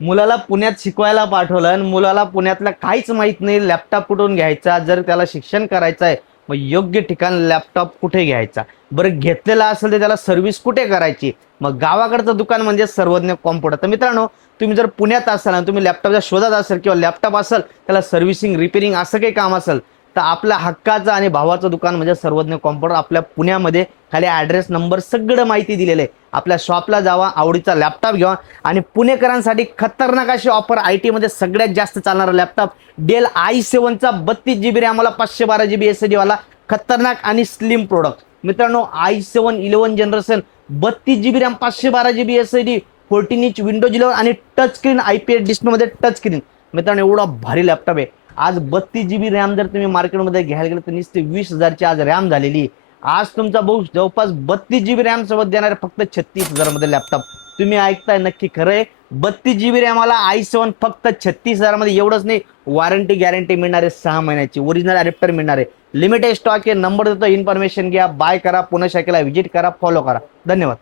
मुलाला पुण्यात शिकवायला पाठवलं आणि मुलाला पुण्यातलं काहीच माहित नाही, लॅपटॉप कुठून घ्यायचा, जर त्याला शिक्षण करायचं आहे मग योग्य ठिकाण लॅपटॉप कुठे घ्यायचा, बरं घेतलेला असेल तर त्याला सर्व्हिस कुठे करायची, मग गावाकडचं दुकान म्हणजे सर्वज्ञ कॉम्प्युटर. तर मित्रांनो, तुम्ही जर पुण्यात असाल आणि तुम्ही लॅपटॉपच्या शोधात असेल किंवा लॅपटॉप असेल त्याला सर्व्हिसिंग रिपेरिंग असं काही काम असेल, तर आपल्या हक्काचं आणि भावाचं दुकान म्हणजे सर्वज्ञ कॉम्प्युटर आपल्या पुण्यामध्ये. खाली ॲड्रेस नंबर सगळं माहिती दिलेलं आहे. आपल्या शॉपला जावा, आवडीचा लॅपटॉप घ्या आणि पुणेकरांसाठी खतरनाक अशी ऑफर, आय टीमध्ये सगळ्यात जास्त चालणारा लॅपटॉप डेल i7चा 32 GB रॅमवाला 512 GB SSD वाला खतरनाक आणि स्लिम प्रोडक्ट. मित्रांनो, i7 11 generation 32 GB RAM 512 GB SSD 14 inch Windows 11 आणि टच स्क्रीन IPS डिस्प्लेमध्ये टच स्क्रीन. मित्रांनो, एवढा भारी लॅपटॉप आहे. आज 32 GB रॅम जर तुम्ही मार्केटमध्ये घ्यायला गेलं तर नुसते 20,000ची आज रॅम झालेली आहे. आज तुमचा भाऊ जवळपास 32 GB रॅम सोबत देणार आहे फक्त 36,000 मध्ये लॅपटॉप. तुम्ही ऐकताय नक्की खरंय. 32 GB रॅमवाला i7 फक्त 36,000 मध्ये. एवढंच नाही, वॉरंटी गॅरंटी मिळणार आहे 6 महिन्याची, ओरिजिनल अडॅप्टर मिळणार आहे, लिमिटेड स्टॉक आहे. नंबर देतो, इन्फॉर्मेशन घ्या, बाय करा, पुणे शाखेला व्हिजिट करा, फॉलो करा. धन्यवाद.